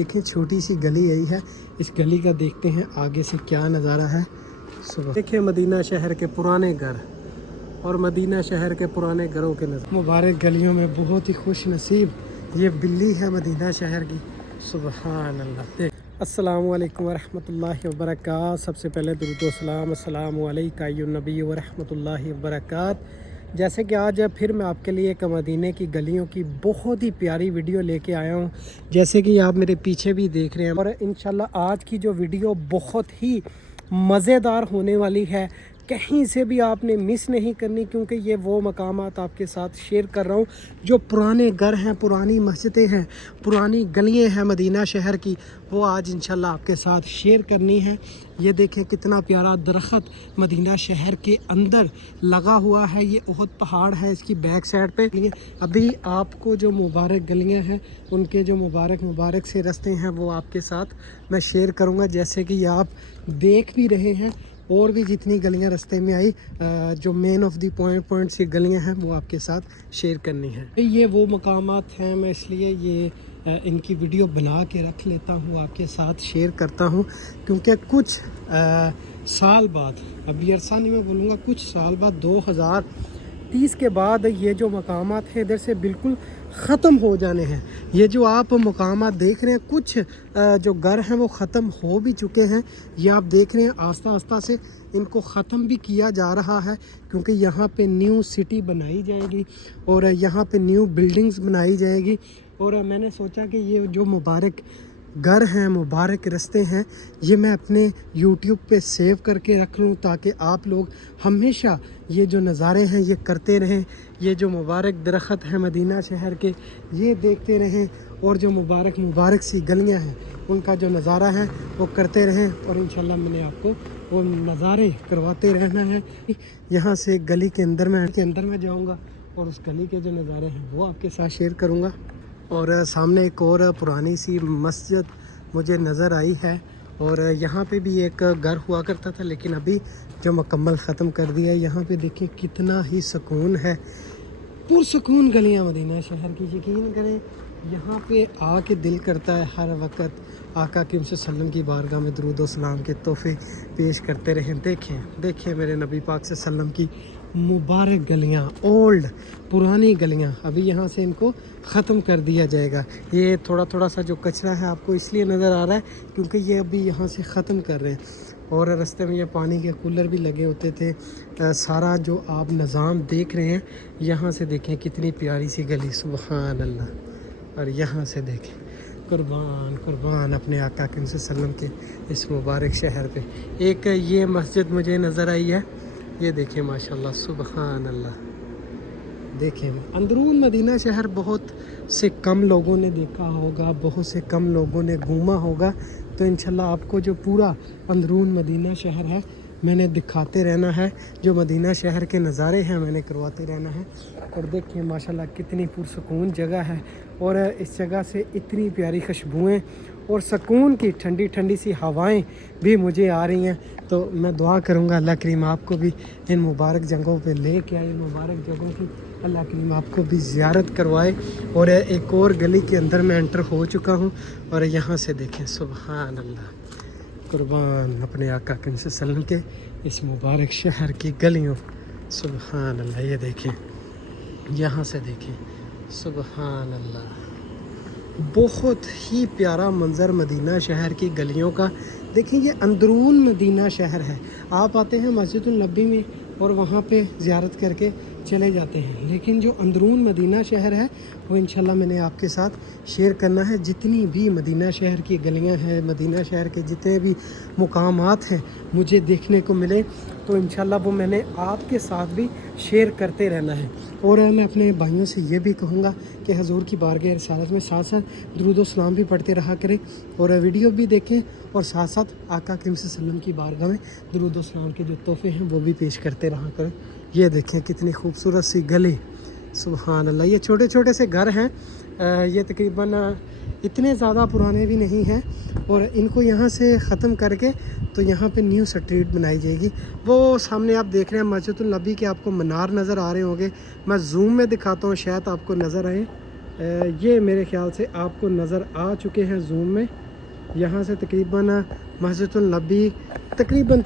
دیکھیں چھوٹی سی گلی یہی ہے، اس گلی کا دیکھتے ہیں آگے سے کیا نظارہ ہے صبح۔ دیکھیں مدینہ شہر کے پرانے گھر اور مدینہ شہر کے پرانے گھروں کے نظر مبارک گلیوں میں بہت ہی خوش نصیب یہ بلی ہے مدینہ شہر کی، سبحان اللہ۔ السلام علیکم ورحمۃ اللہ وبرکاتہ۔ سب سے پہلے درود و سلام، السلام علیکم ایھا النبی ورحمۃ اللہ وبرکاتہ۔ جیسے کہ آج پھر میں آپ کے لیے ایک مدینہ کی گلیوں کی بہت ہی پیاری ویڈیو لے کے آیا ہوں، جیسے کہ آپ میرے پیچھے بھی دیکھ رہے ہیں، اور انشاءاللہ آج کی جو ویڈیو بہت ہی مزیدار ہونے والی ہے، کہیں سے بھی آپ نے مس نہیں کرنی، کیونکہ یہ وہ مقامات آپ کے ساتھ شیئر کر رہا ہوں جو پرانے گھر ہیں، پرانی مسجدیں ہیں، پرانی گلیاں ہیں مدینہ شہر کی، وہ آج انشاءاللہ آپ کے ساتھ شیئر کرنی ہے۔ یہ دیکھیں کتنا پیارا درخت مدینہ شہر کے اندر لگا ہوا ہے، یہ احد پہاڑ ہے اس کی بیک سائڈ پہ۔ ابھی آپ کو جو مبارک گلیاں ہیں ان کے جو مبارک سے رستے ہیں وہ آپ کے ساتھ میں شیئر کروں گا، جیسے کہ یہ آپ دیکھ بھی رہے ہیں، اور بھی جتنی گلیاں رستے میں آئی جو مین آف دی پوائنٹ سی گلیاں ہیں وہ آپ کے ساتھ شیئر کرنی ہے۔ یہ وہ مقامات ہیں، میں اس لیے یہ ان کی ویڈیو بنا کے رکھ لیتا ہوں، آپ کے ساتھ شیئر کرتا ہوں، کیونکہ کچھ سال بعد، ابھی عرصہ نہیں میں بولوں گا، کچھ سال بعد 2030 کے بعد یہ جو مقامات ہیں ادھر سے بالکل ختم ہو جانے ہیں۔ یہ جو آپ مقامات دیکھ رہے ہیں، کچھ جو گھر ہیں وہ ختم ہو بھی چکے ہیں، یہ آپ دیکھ رہے ہیں آہستہ آہستہ سے ان کو ختم بھی کیا جا رہا ہے، کیونکہ یہاں پہ نیو سٹی بنائی جائے گی اور یہاں پہ نیو بلڈنگز بنائی جائے گی، اور میں نے سوچا کہ یہ جو مبارک گھر ہیں، مبارک رستے ہیں، یہ میں اپنے یوٹیوب پہ سیو کر کے رکھ لوں، تاکہ آپ لوگ ہمیشہ یہ جو نظارے ہیں یہ کرتے رہیں، یہ جو مبارک درخت ہیں مدینہ شہر کے یہ دیکھتے رہیں، اور جو مبارک سی گلیاں ہیں ان کا جو نظارہ ہے وہ کرتے رہیں، اور انشاءاللہ میں نے آپ کو وہ نظارے کرواتے رہنا ہے۔ یہاں سے گلی کے اندر میں جاؤں گا اور اس گلی کے جو نظارے ہیں وہ آپ کے ساتھ شیئر کروں گا۔ اور سامنے ایک اور پرانی سی مسجد مجھے نظر آئی ہے، اور یہاں پہ بھی ایک گھر ہوا کرتا تھا، لیکن ابھی جو مکمل ختم کر دیا ہے۔ یہاں پہ دیکھیں کتنا ہی سکون ہے، پرسکون گلیاں مدینہ شہر کی، یقین کریں یہاں پہ آ کے دل کرتا ہے ہر وقت آقا کریم صلی اللہ علیہ وسلم کی بارگاہ میں درود و سلام کے تحفے پیش کرتے رہیں۔ دیکھیں میرے نبی پاک صلی اللہ علیہ وسلم کی مبارک گلیاں، اولڈ پرانی گلیاں، ابھی یہاں سے ان کو ختم کر دیا جائے گا۔ یہ تھوڑا سا جو کچرا ہے آپ کو اس لیے نظر آ رہا ہے کیونکہ یہ ابھی یہاں سے ختم کر رہے ہیں، اور رستے میں یہ پانی کے کولر بھی لگے ہوتے تھے۔ سارا جو آپ نظام دیکھ رہے ہیں، یہاں سے دیکھیں کتنی پیاری سی گلی، سبحان اللہ، اور یہاں سے دیکھیں قربان اپنے آقا کریم صلی اللہ علیہ وسلم کے اس مبارک شہر پہ۔ ایک یہ مسجد مجھے نظر آئی ہے، یہ دیکھیں ماشاءاللہ، سبحان اللہ۔ دیکھیں اندرون مدینہ شہر بہت سے کم لوگوں نے دیکھا ہوگا، بہت سے کم لوگوں نے گھوما ہوگا، تو انشاءاللہ آپ کو جو پورا اندرون مدینہ شہر ہے میں نے دکھاتے رہنا ہے، جو مدینہ شہر کے نظارے ہیں میں نے کرواتے رہنا ہے۔ اور دیکھیں ماشاءاللہ کتنی پرسکون جگہ ہے، اور اس جگہ سے اتنی پیاری خوشبوئیں اور سکون کی ٹھنڈی سی ہوائیں بھی مجھے آ رہی ہیں، تو میں دعا کروں گا اللہ کریم آپ کو بھی ان مبارک جگہوں پہ لے کے آئے، ان مبارک جگہوں کی اللہ کریم آپ کو بھی زیارت کروائے۔ اور ایک اور گلی کے اندر میں انٹر ہو چکا ہوں، اور یہاں سے دیکھیں سبحان اللہ، قربان اپنے آقا کریم صلی اللہ علیہ وسلم کے اس مبارک شہر کی گلیوں، سبحان اللہ۔ یہ دیکھیں یہاں سے دیکھیں سبحان اللہ، بہت ہی پیارا منظر مدینہ شہر کی گلیوں کا۔ دیکھیں یہ اندرون مدینہ شہر ہے، آپ آتے ہیں مسجد النبی میں اور وہاں پہ زیارت کر کے چلے جاتے ہیں، لیکن جو اندرون مدینہ شہر ہے وہ انشاءاللہ میں نے آپ کے ساتھ شیئر کرنا ہے۔ جتنی بھی مدینہ شہر کی گلیاں ہیں، مدینہ شہر کے جتنے بھی مقامات ہیں مجھے دیکھنے کو ملے، تو انشاءاللہ وہ میں نے آپ کے ساتھ بھی شیئر کرتے رہنا ہے۔ اور میں اپنے بھائیوں سے یہ بھی کہوں گا کہ حضور کی بارگاہ رسالت میں ساتھ ساتھ درود و سلام بھی پڑھتے رہا کریں، اور ویڈیو بھی دیکھیں، اور ساتھ ساتھ آقا کریم صلی اللہ علیہ وسلم کی بارگاہ میں درود و سلام کے جو تحفے ہیں وہ بھی پیش کرتے رہا کریں۔ یہ دیکھیں کتنی خوبصورت سی گلی، سبحان اللہ۔ یہ چھوٹے سے گھر ہیں، یہ تقریباً اتنے زیادہ پرانے بھی نہیں ہیں، اور ان کو یہاں سے ختم کر کے تو یہاں پہ نیو سٹریٹ بنائی جائے گی۔ وہ سامنے آپ دیکھ رہے ہیں مسجد النبی کے آپ کو منار نظر آ رہے ہوں گے، میں زوم میں دکھاتا ہوں شاید آپ کو نظر آئیں۔ ये मेरे ख्याल से आपको नज़र आ चुके हैं जूम में। यहाँ से तकरीबन मस्जिदुल नबी तकरीबन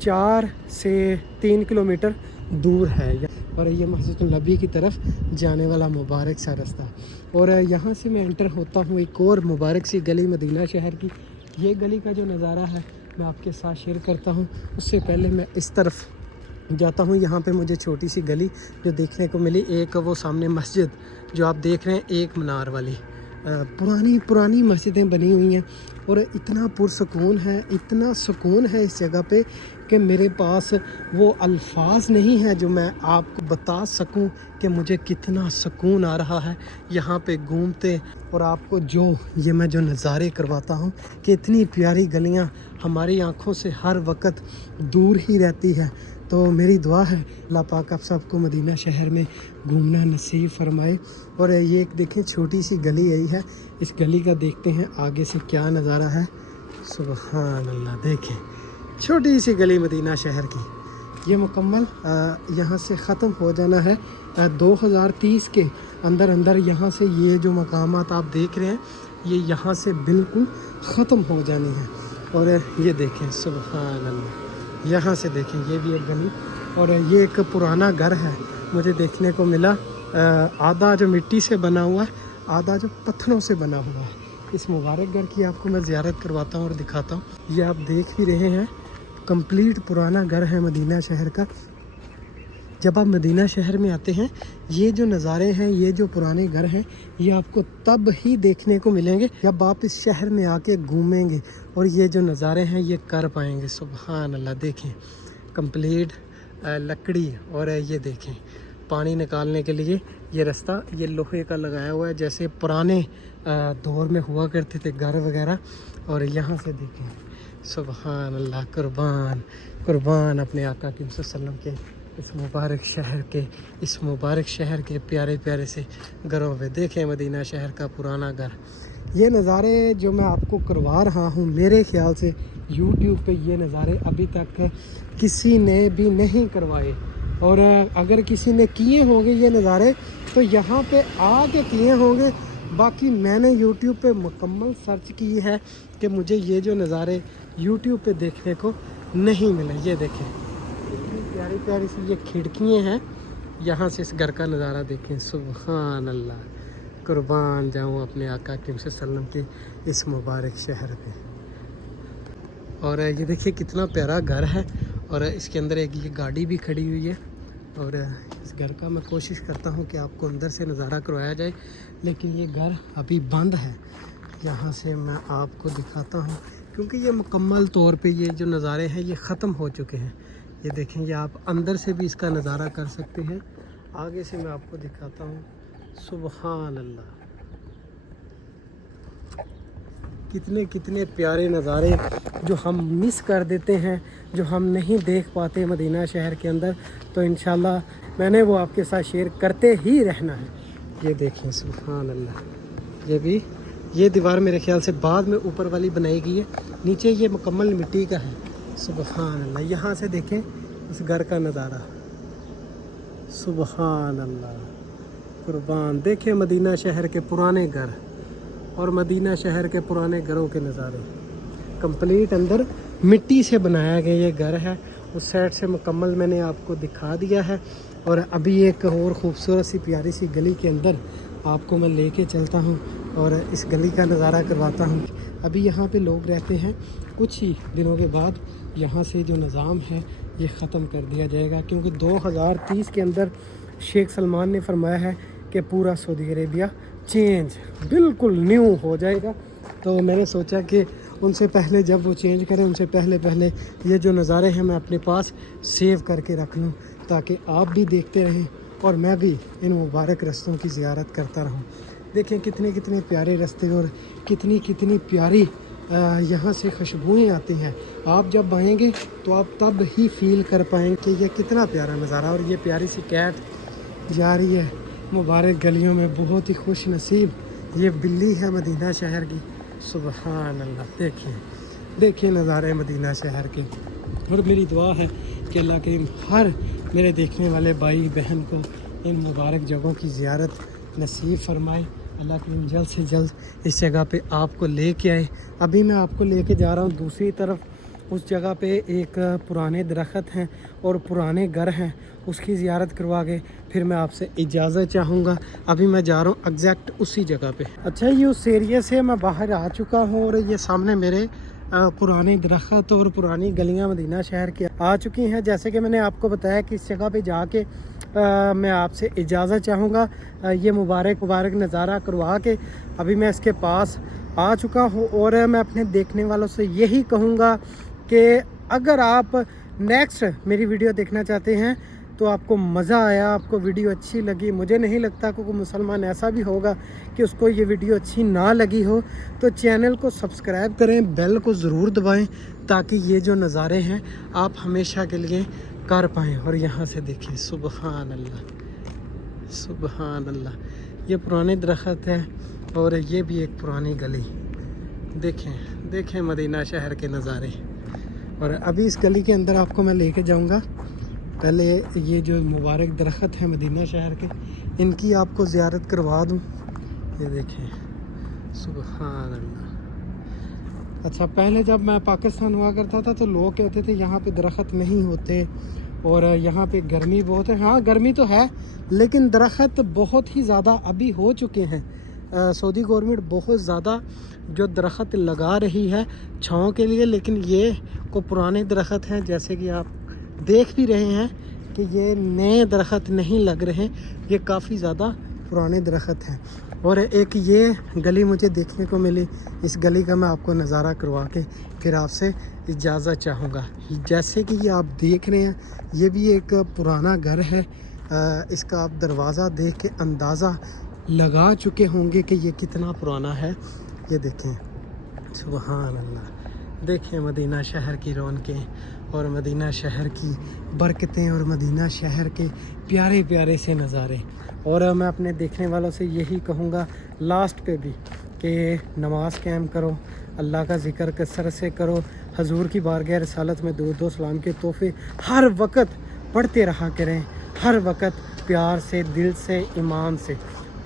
4 से 3 किलोमीटर दूर है, और ये मस्जिदुल नबी की तरफ जाने वाला मुबारक सा रास्ता। और यहाँ से मैं एंटर होता हूँ एक और मुबारक सी गली मदीना शहर की। ये गली का जो नज़ारा है मैं आपके साथ शेयर करता हूँ। उससे पहले मैं इस तरफ जाता हूँ। यहाँ पे मुझे छोटी सी गली जो देखने को मिली, एक वो सामने मस्जिद जो आप देख रहे हैं, एक मीनार वाली पुरानी मस्जिदें बनी हुई हैं, और इतना पुरसकून है, इतना सुकून है इस जगह पे कि मेरे पास वो अल्फाज नहीं है जो मैं आपको बता सकूं कि मुझे कितना सुकून आ रहा है यहाँ पे घूमते। और आपको ये मैं जो नज़ारे करवाता हूँ कि इतनी प्यारी गलियाँ हमारी आँखों से हर वक्त दूर ही रहती है। तो मेरी दुआ है अल्लाह पाक आप सबको मदीना शहर में घूमना नसीब फरमाए। और ये एक देखें छोटी सी गली यही है, इस गली का देखते हैं आगे से क्या नज़ारा है। सुबहान अल्लाह, देखें छोटी सी गली मदीना शहर की। ये मुकम्मल यहाँ से ख़त्म हो जाना है 2030 के अंदर यहाँ से ये जो मकामात आप देख रहे हैं ये यहाँ से बिल्कुल ख़त्म हो जानी है। और ये देखें सुबहान अल्लाह, यहाँ से देखें ये भी एक गली, और ये एक पुराना घर है मुझे देखने को मिला, आधा जो मिट्टी से बना हुआ है, आधा जो पत्थरों से बना हुआ है। इस मुबारक घर की आपको मैं ज़ियारत करवाता हूँ और दिखाता हूँ। ये आप देख ही रहे हैं कंप्लीट पुराना घर है मदीना शहर का। जब आप मदीना शहर में आते हैं ये जो नज़ारे हैं, ये जो पुराने घर हैं, ये आपको तब ही देखने को मिलेंगे जब आप इस शहर में आके घूमेंगे और ये जो नज़ारे हैं ये कर पाएंगे। सुभान अल्लाह, देखें कंप्लीट लकड़ी, और ये देखें पानी निकालने के लिए ये रास्ता ये लोहे का लगाया हुआ है जैसे पुराने दौर में हुआ करते थे घर वगैरह। और यहाँ से देखें सुभान अल्लाह, कुर्बान अपने आका की वसल्लम के इस मुबारक शहर के प्यारे प्यारे से घरों पे देखें मदीना शहर का पुराना घर। ये नज़ारे जो मैं आपको करवा रहा हूँ, मेरे ख्याल से YouTube पे ये नज़ारे अभी तक किसी ने भी नहीं करवाए, और अगर किसी ने किए होंगे ये नज़ारे तो यहाँ पे आके किए होंगे। बाकी मैंने YouTube पे मुकम्मल सर्च की है कि मुझे ये जो नज़ारे YouTube पे देखने को नहीं मिले। ये देखें इतनी प्यारी प्यारी सी ये खिड़कियाँ हैं, यहाँ से इस घर का नज़ारा देखें। सुभान अल्लाह, कुर्बान जाऊँ अपने आका की वसल्लम के इस मुबारक शहर पे। और ये देखिए कितना प्यारा घर है, और इसके अंदर एक ये गाड़ी भी खड़ी हुई है। और इस घर का मैं कोशिश करता हूँ कि आपको अंदर से नज़ारा करवाया जाए, लेकिन ये घर अभी बंद है। यहाँ से मैं आपको दिखाता हूँ क्योंकि ये मुकम्मल तौर पे ये जो नज़ारे हैं ये ख़त्म हो चुके हैं। ये देखें, ये आप अंदर से भी इसका नज़ारा कर सकते हैं। आगे से मैं आपको दिखाता हूँ। सुभान अल्लाह, कितने कितने प्यारे नज़ारे जो हम मिस कर देते हैं, जो हम नहीं देख पाते मदीना शहर के अंदर। तो इंशाल्लाह मैंने वो आपके साथ शेयर करते ही रहना है। ये देखें सुभान अल्लाह, ये दीवार मेरे ख्याल से बाद में ऊपर वाली बनाई गई है, नीचे ये मुकम्मल मिट्टी का है। सुभान अल्लाह, यहाँ से देखें इस घर का नज़ारा। सुभान अल्लाह, कुर्बान, देखें मदीना शहर के पुराने घर और मदीना शहर के पुराने घरों के नज़ारे। कंप्लीट अंदर मिट्टी से बनाया गया ये घर है। उस साइड से मुकम्मल मैंने आपको दिखा दिया है। और अभी एक और ख़ूबसूरत सी प्यारी सी गली के अंदर आपको मैं लेके चलता हूँ और इस गली का नज़ारा करवाता हूँ। अभी यहाँ पे लोग रहते हैं, कुछ ही दिनों के बाद यहाँ से जो निज़ाम है ये ख़त्म कर दिया जाएगा, क्योंकि 2030 के अंदर शेख सलमान ने फरमाया है कि पूरा सऊदी अरेबिया चेंज बिल्कुल न्यू हो जाएगा। तो मैंने सोचा कि उनसे पहले जब वो चेंज करें उनसे पहले ये जो नज़ारे हैं मैं अपने पास सेव करके रख लूँ, ताकि आप भी देखते रहें और मैं भी इन मुबारक रस्तों की ज़ियारत करता रहूँ। देखें कितने कितने प्यारे रास्ते और कितनी कितनी प्यारी यहाँ से खुशबुएँ आती हैं। आप जब आएंगे तो आप तब ही फील कर पाएंगे कि ये कितना प्यारा नज़ारा। और ये प्यारी सी कैट जा रही है मुबारक गलियों में, बहुत ही खुश नसीब ये बिल्ली है मदीना शहर की। सुबहान अल्लाह, देखिए नज़ारे मदीना शहर के। और मेरी दुआ है कि अल्लाह करीम हर मेरे देखने वाले भाई बहन को इन मुबारक जगहों की ज़ियारत नसीब फरमाए, अल्लाह करीम जल्द से जल्द इस जगह पे आपको लेके आए। अभी मैं आपको लेके जा रहा हूँ दूसरी तरफ, उस जगह पे एक पुराने दरख्त हैं और पुराने घर हैं, उसकी ज़ियारत करवा के फिर मैं आपसे इजाज़त चाहूँगा। अभी मैं जा रहा हूँ एग्जैक्ट उसी जगह पे। अच्छा, ये उस एरिया से मैं बाहर आ चुका हूँ और ये सामने मेरे पुराने दरख्त और पुरानी गलियाँ मदीना शहर की आ चुकी हैं। जैसे कि मैंने आपको बताया कि इस जगह पे जाके मैं आपसे इजाज़त चाहूँगा। ये मुबारक नज़ारा करवा के अभी मैं इसके पास आ चुका हूँ और मैं अपने देखने वालों से यही कहूँगा कि अगर आप नेक्स्ट मेरी वीडियो देखना चाहते हैं तो आपको मज़ा आया, आपको वीडियो अच्छी लगी, मुझे नहीं लगता कि कोई मुसलमान ऐसा भी होगा कि उसको ये वीडियो अच्छी ना लगी हो, तो चैनल को सब्सक्राइब करें, बेल को ज़रूर दबाएं ताकि ये जो नज़ारे हैं आप हमेशा के लिए कर पाएँ। और यहाँ से देखिए, सुबहान अल्लाह, सुबहान अल्लाह, ये पुराने दरख्त है और ये भी एक पुरानी गली। देखें मदीना शहर के नज़ारे। और अभी इस गली के अंदर आपको मैं लेके जाऊंगा। पहले ये जो मुबारक दरख्त हैं मदीना शहर के, इनकी आपको ज़ियारत करवा दूं। ये देखें, सुबहान अल्लाह। अच्छा, पहले जब मैं पाकिस्तान हुआ करता था तो लोग कहते थे यहाँ पे दरख्त नहीं होते और यहाँ पे गर्मी बहुत है। हाँ, गर्मी तो है, लेकिन दरख्त बहुत ही ज़्यादा अभी हो चुके हैं। सऊदी गवर्नमेंट बहुत ज़्यादा जो दरख्त लगा रही है छाँव के लिए, लेकिन ये को पुराने दरख्त हैं, जैसे कि आप देख भी रहे हैं कि ये नए दरख्त नहीं लग रहे, ये काफ़ी ज़्यादा पुराने दरख्त हैं। और एक ये गली मुझे देखने को मिली, इस गली का मैं आपको नज़ारा करवा के फिर आपसे इजाज़त चाहूँगा। जैसे कि ये आप देख रहे हैं, ये भी एक पुराना घर है। इसका आप दरवाज़ा देख के अंदाज़ा लगा चुके होंगे कि ये कितना पुराना है। ये देखें, सुभान अल्लाह। देखें मदीना शहर की रौनकें और मदीना शहर की बरकतें और मदीना शहर के प्यारे प्यारे से नज़ारे। और मैं अपने देखने वालों से यही कहूँगा लास्ट पे भी कि नमाज कायम करो, अल्लाह का ज़िक्र कसरत से करो, हजूर की बारगाह रसालत में दुरूद व सलाम के तोहफ़े हर वक्त पढ़ते रहा करें, हर वक्त प्यार से, दिल से, ईमान से।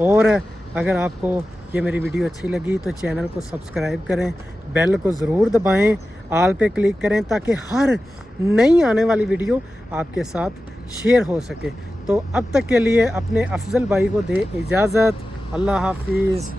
और अगर आपको ये मेरी वीडियो अच्छी लगी तो चैनल को सब्सक्राइब करें, बेल को ज़रूर दबाएं, आल पे क्लिक करें ताकि हर नई आने वाली वीडियो आपके साथ शेयर हो सके। तो अब तक के लिए अपने अफजल भाई को दे इजाज़त। अल्लाह हाफिज़।